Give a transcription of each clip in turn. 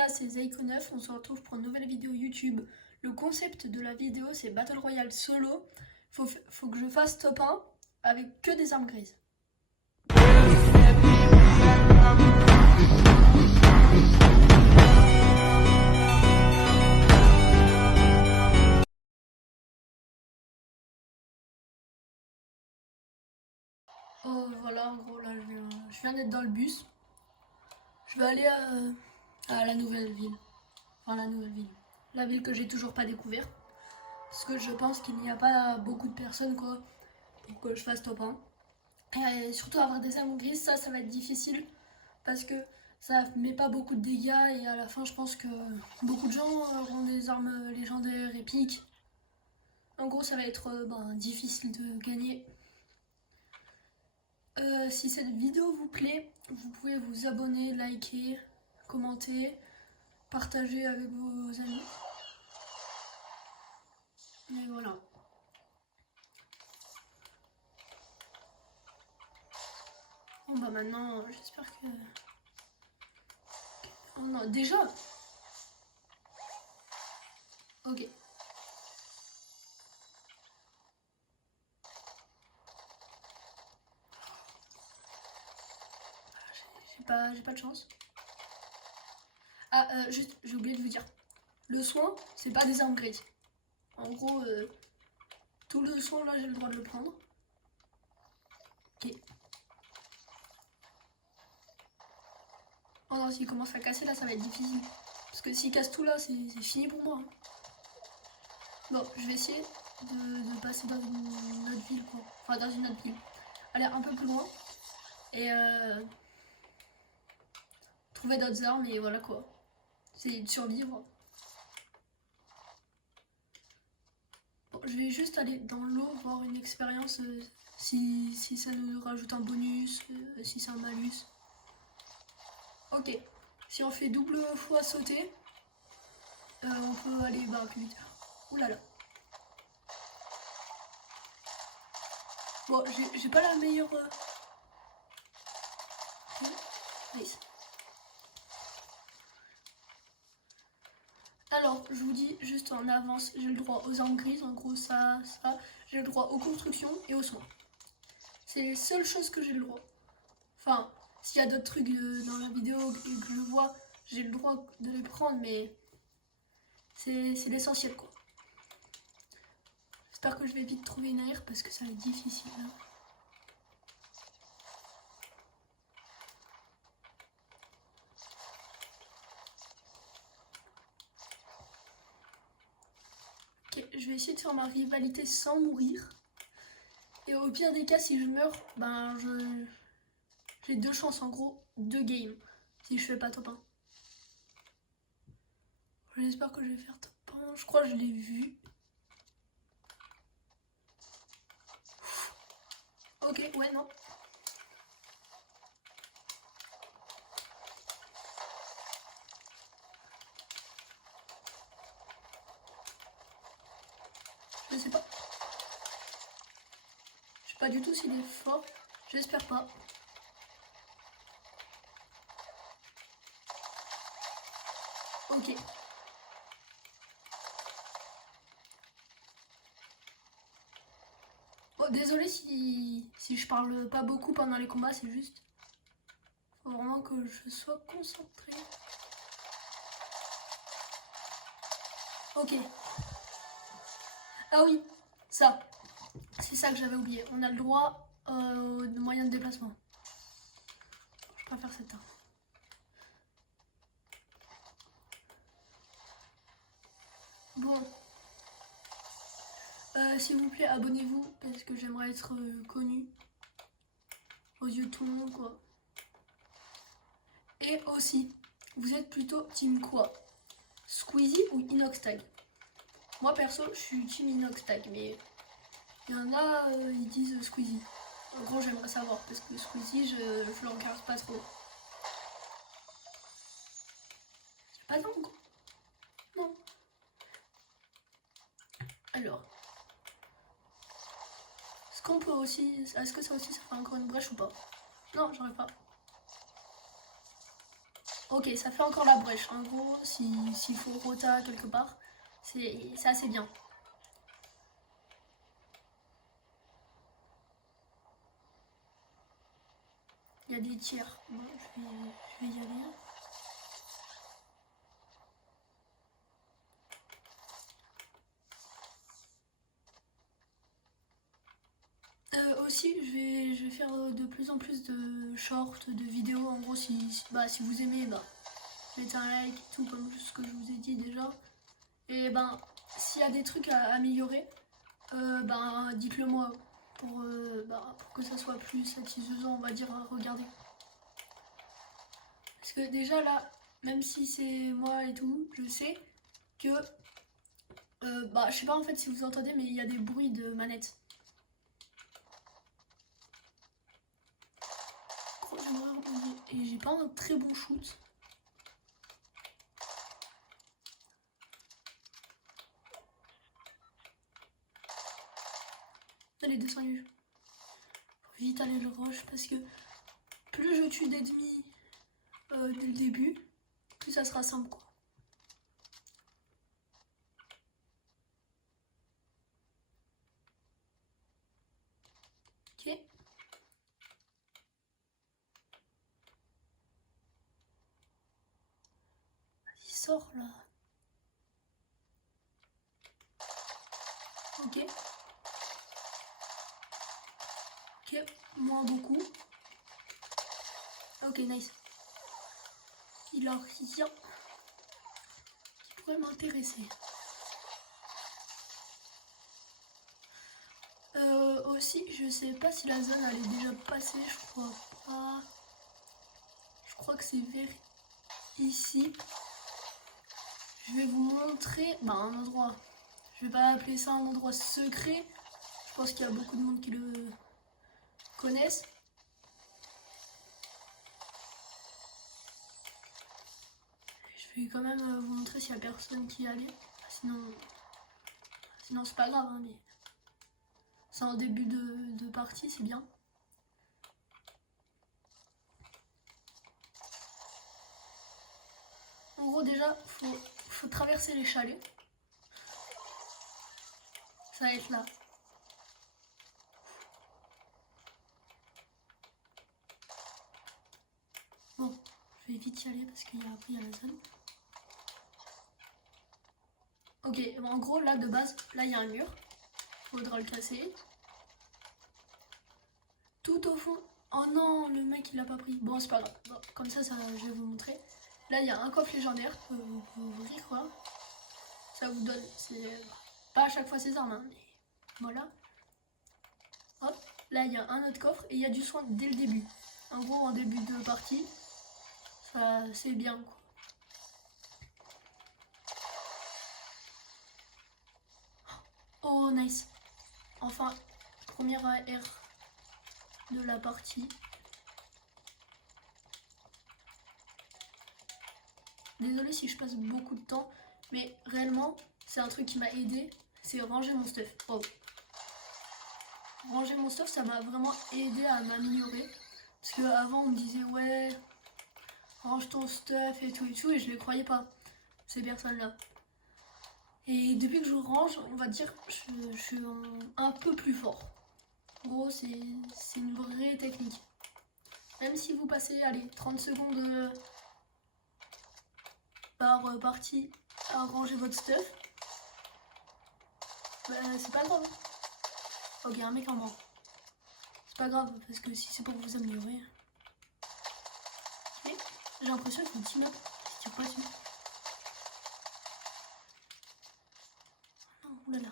gars, c'est Zayko9, on se retrouve pour une nouvelle vidéo YouTube. Le concept de la vidéo, c'est Battle Royale solo. Faut que je fasse top 1 avec que des armes grises. Oh voilà, en gros là je viens d'être dans le bus. Je vais aller à la nouvelle ville. Enfin la nouvelle ville. La ville que j'ai toujours pas découvert. Parce que je pense qu'il n'y a pas beaucoup de personnes quoi pour que je fasse top 1. Et surtout avoir des armes grises, ça va être difficile. Parce que ça met pas beaucoup de dégâts et à la fin je pense que beaucoup de gens auront des armes légendaires, épiques. En gros ça va être difficile de gagner. Si cette vidéo vous plaît, vous pouvez vous abonner, liker, commenter, partager avec vos amis. Et voilà. Bon bah maintenant, j'espère que... Oh non, déjà. Ok. J'ai pas de chance. Ah, juste, j'ai oublié de vous dire. Le soin, c'est pas des armes grises. En gros, tout le soin là, j'ai le droit de le prendre. Ok. Oh non, s'il commence à casser là, ça va être difficile. Parce que s'il casse tout là, c'est fini pour moi. Bon, je vais essayer de passer dans une autre ville, quoi. Enfin, dans une autre ville. Aller un peu plus loin. Et trouver d'autres armes et voilà quoi. C'est de survivre. Bon, je vais juste aller dans l'eau, voir une expérience, si ça nous rajoute un bonus, si c'est un malus. Ok. Si on fait double fois sauter, on peut aller plus vite. Ouh là là. Bon, j'ai pas la meilleure... Nice. Alors, je vous dis juste en avance, j'ai le droit aux armes grises, en gros ça. J'ai le droit aux constructions et aux soins. C'est les seules choses que j'ai le droit. Enfin, s'il y a d'autres trucs dans la vidéo et que je vois, j'ai le droit de les prendre, mais c'est l'essentiel quoi. J'espère que je vais vite trouver une aire parce que ça va être difficile. Hein. Ok, je vais essayer de faire ma rivalité sans mourir. Et au pire des cas, si je meurs, j'ai deux chances en gros, 2 games. Si je fais pas top 1. J'espère que je vais faire top 1. Je crois que je l'ai vu. Ok, ouais, non. Je sais pas. Je sais pas du tout s'il est fort. J'espère pas. Ok. Oh, désolé si je parle pas beaucoup pendant les combats, c'est juste. Faut vraiment que je sois concentrée. Ok. Ah oui, ça. C'est ça que j'avais oublié. On a le droit de moyens de déplacement. Je préfère cette arme. Bon. S'il vous plaît, abonnez-vous parce que j'aimerais être connue aux yeux de tout le monde, quoi. Et aussi, vous êtes plutôt team quoi? Squeezie ou Inoxtag? Moi perso, je suis team Inoxtag, mais il y en a, ils disent Squeezie. En gros, j'aimerais savoir parce que Squeezie, je l'encarte pas trop. Pas d'angle? Non. Alors. Est-ce qu'on peut aussi... Est-ce que ça aussi, ça fera encore une brèche ou pas? Non, j'aurais pas. Ok, ça fait encore la brèche. En gros, s'il faut rota quelque part, c'est assez bien. Il y a des tirs. Bon, je vais y aller. Aussi, je vais faire de plus en plus de shorts, de vidéos. En gros, si vous aimez, mettez un like et tout, comme ce que je vous ai dit déjà. Et s'il y a des trucs à améliorer, dites-le moi pour que ça soit plus satisfaisant, on va dire, à regarder. Parce que déjà là, même si c'est moi et tout, je sais que, je sais pas en fait si vous entendez, mais il y a des bruits de manette. Et j'ai pas un très bon shoot. Allez, descendez. Faut vite aller le rush parce que plus je tue d'ennemis dès le début, plus ça sera simple quoi. Ok. Vas-y, sors là. Ok. Ok, moins beaucoup. Ok, nice. Il a rien qui pourrait m'intéresser. Aussi, je sais pas si la zone elle est déjà passée, je crois pas. Je crois que c'est vers ici. Je vais vous montrer un endroit. Je vais pas appeler ça un endroit secret. Je pense qu'il y a beaucoup de monde qui le connaissent. Je vais quand même vous montrer s'il y a personne qui y allait. Sinon c'est pas grave, hein, mais c'est en début de partie, c'est bien. En gros déjà, faut traverser les chalets. Ça va être là. Bon, je vais vite y aller parce qu'il y a après il y a la zone. Ok, en gros là de base, là il y a un mur. Faudra le casser. Tout au fond. Oh non, le mec il l'a pas pris. Bon, c'est pas grave. Bon, comme ça, je vais vous montrer. Là, il y a un coffre légendaire. Vous pouvez ouvrir quoi. Ça vous donne. C'est pas à chaque fois ses armes, hein, mais voilà. Hop. Là, il y a un autre coffre et il y a du soin dès le début. En gros, en début de partie, ça c'est bien quoi. Oh, nice. Enfin, première AR de la partie. Désolée si je passe beaucoup de temps, mais réellement, c'est un truc qui m'a aidé, c'est ranger mon stuff. Oh. Ranger mon stuff, ça m'a vraiment aidé à m'améliorer. Parce qu'avant, on me disait, ouais, range ton stuff et tout, et je les croyais pas, ces personnes-là. Et depuis que je range, on va dire, je suis un peu plus fort. En gros, c'est une vraie technique. Même si vous passez, allez, 30 secondes par partie à ranger votre stuff, c'est pas grave. Ok, un mec en bas. C'est pas grave, parce que si c'est pour vous améliorer. Mais j'ai l'impression qu'il y a un petit map qui tire pas dessus. Non, oulala.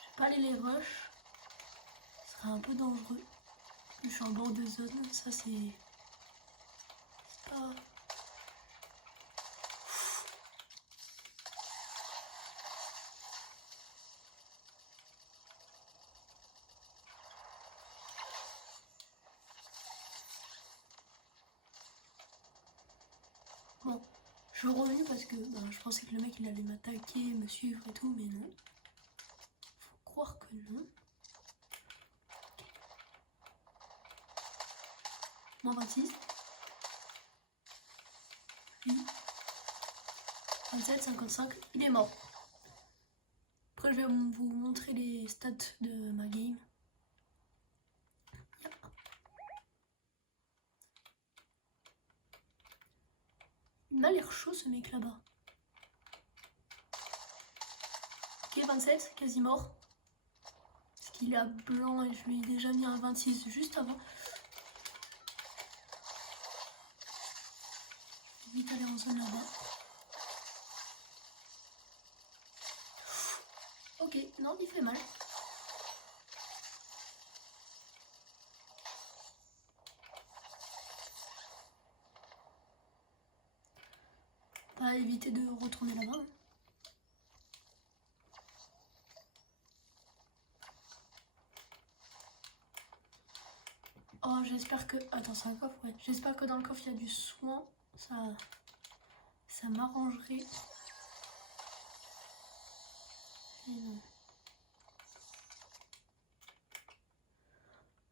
Je vais pas aller les rush. Ce serait un peu dangereux. Je suis en bord de zone, ça c'est pas... Bon, je suis revenu parce que je pensais que le mec il allait m'attaquer, me suivre et tout, mais non. que non. Moins 26. Oui. 27, 55. Il est mort. Après, je vais vous montrer les stats de ma game. Yep. Il m'a l'air chaud ce mec là-bas. Ok, 27, quasi mort. Parce qu'il est à blanc et je lui ai déjà mis un 26 juste avant. Je vais vite aller en zone là-bas. Ok, non, il fait mal. Pas éviter de retourner là-bas. Oh, j'espère que... Attends, c'est un coffre, ouais. J'espère que dans le coffre, il y a du soin. Ça m'arrangerait. Et non.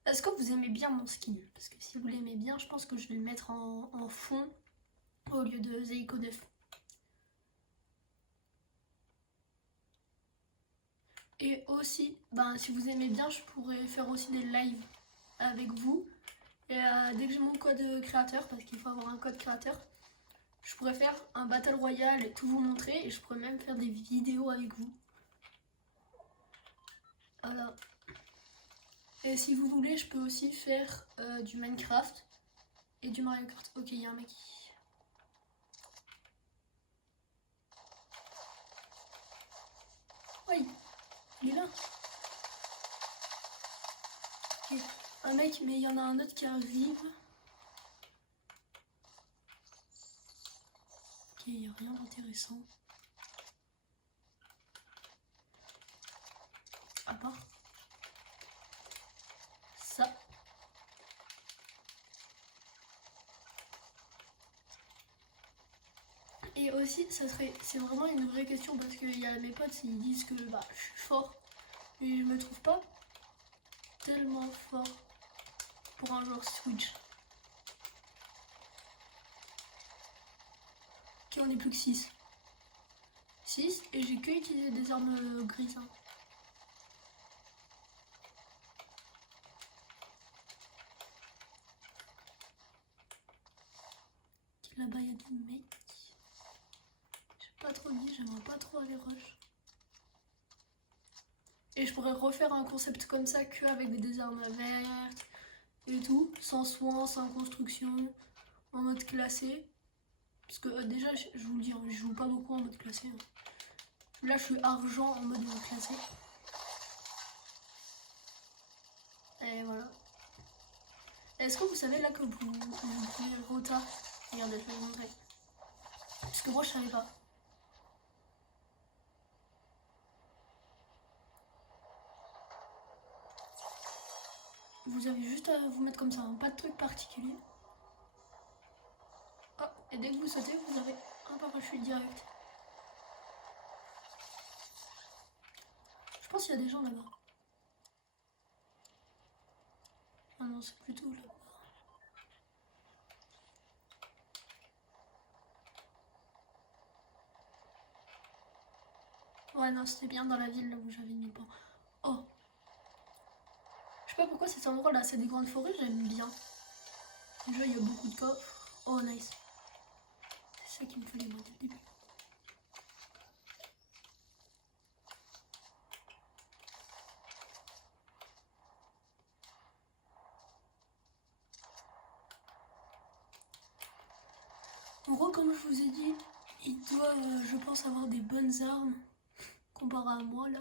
Est-ce que vous aimez bien mon skin? Parce que si vous l'aimez bien, je pense que je vais le mettre en fond au lieu de Zeiko 9. Et aussi, ben, si vous aimez bien, je pourrais faire aussi des lives avec vous. Et dès que j'ai mon code créateur, parce qu'il faut avoir un code créateur, je pourrais faire un battle royale et tout vous montrer. Et je pourrais même faire des vidéos avec vous. Voilà. Et si vous voulez, je peux aussi faire du Minecraft et du Mario Kart. Ok, il y a un mec qui... Oui, il est là. Okay. Un mec, mais il y en a un autre qui arrive. Ok, il n'y a rien d'intéressant. À part ça. Et aussi, c'est vraiment une vraie question parce qu'il y a mes potes, ils disent que bah, je suis fort. Mais je me trouve pas tellement fort pour un joueur Switch. Ok, on est plus que 6. 6 et j'ai que utilisé des armes grises. Hein. Là-bas, il y a des mecs. J'ai pas trop dit, j'aimerais pas trop aller rush. Et je pourrais refaire un concept comme ça qu'avec des armes vertes et tout, sans soin, sans construction, en mode classé. Parce que déjà, je vous le dis, hein, je joue pas beaucoup en mode classé. Hein. Là, je suis argent en mode classé. Et voilà. Est-ce que vous savez là que vous pouvez rota? Regardez, je vais vous montrer. Parce que moi, je savais pas. Vous avez juste à vous mettre comme ça, hein, pas de truc particulier. Oh, et dès que vous sautez, vous avez un parachute direct. Je pense qu'il y a des gens là-bas. Ah non, c'est plutôt là-bas. Ouais, non, c'était bien dans la ville là où j'avais mis le pan. Oh! Je sais pas pourquoi cet endroit là, c'est des grandes forêts, j'aime bien. Déjà, il y a beaucoup de coffres. Oh, nice. C'est ça qu'il me fallait moi dès le début. En gros, comme je vous ai dit, il doit, je pense, avoir des bonnes armes comparé à moi là.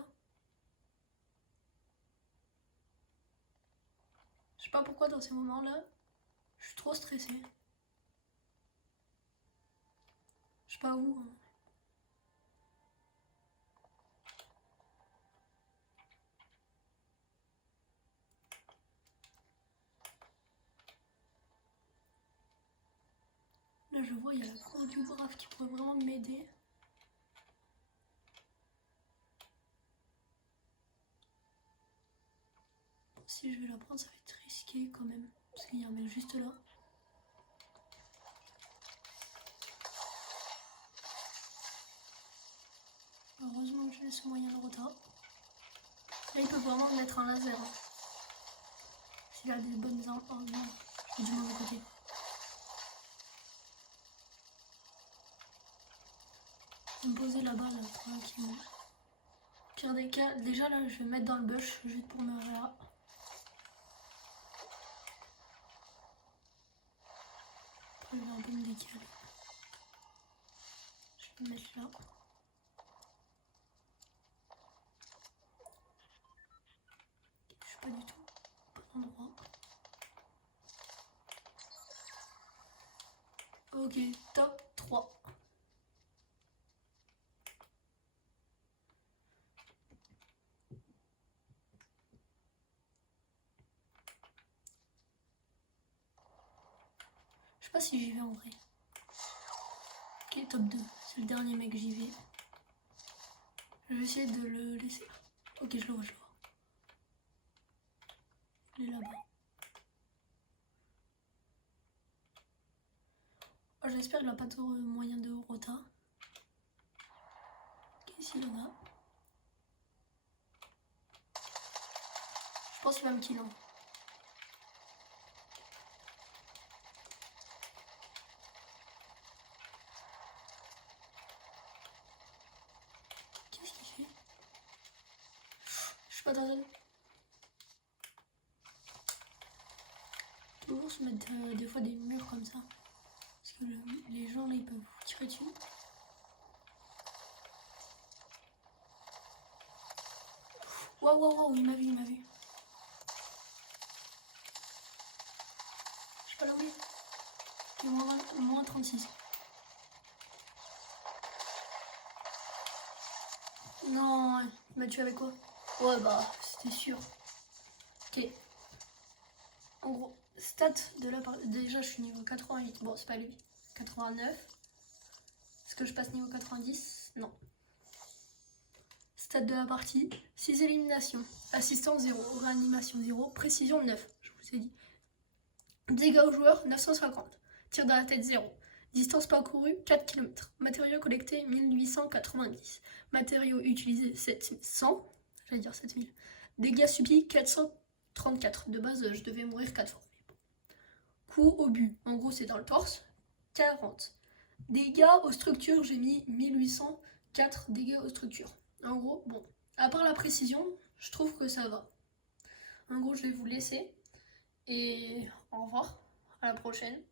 Je sais pas pourquoi dans ces moments-là, je suis trop stressée. Je sais pas où. Hein. Là, je vois, il y a la cour du brave qui pourrait vraiment m'aider. si je vais la prendre, ça va être risqué quand même. Parce qu'il y a un mec juste là. Heureusement que j'ai ce moyen de retard. Là, il peut vraiment mettre un laser. Hein. S'il a des bonnes armes. Oh non, j'ai du mauvais côté. Je vais me poser là-bas, là, tranquillement. Pire des cas, déjà là, je vais me mettre dans le bush juste pour me là. Après, je vais un peu me décaler. Je vais me mettre là. Je suis pas du tout au bon endroit. Ok, top 3. Je sais pas si j'y vais en vrai. Ok, top 2. C'est le dernier mec, j'y vais. Je vais essayer de le laisser. Ok, je le vois, je le vois. Il est là-bas. Oh, j'espère qu'il n'a pas de moyen de rota. Ok, ici, il en a. Je pense qu'il va me kill. Hein. Qu'est-ce qu'il fait? Je suis pas dans zone. Toujours se mettre des fois des murs comme ça. Parce que les gens là ils peuvent vous tirer dessus. Waouh, waouh, waouh, il m'a vu, il m'a vu. Je sais pas là où il est. Il est moins 36. Non, il m'a tué avec quoi? Ouais, bah, c'était sûr. Ok. En gros, stats de la partie. Déjà, je suis niveau 88. Bon, c'est pas lui. 89. Est-ce que je passe niveau 90? Non. Stats de la partie. 6 éliminations. Assistance 0. Réanimation 0. Précision 9. Je vous ai dit. Dégâts aux joueurs 950. Tir dans la tête 0. Distance parcourue 4 km. Matériaux collectés 1890. Matériaux utilisés 7100. J'allais dire 7000. Dégâts subis 434. De base, je devais mourir 4 fois. Coup au but. En gros, c'est dans le torse. 40. Dégâts aux structures, j'ai mis 1804 dégâts aux structures. En gros, bon. À part la précision, je trouve que ça va. En gros, je vais vous laisser. Et au revoir. À la prochaine.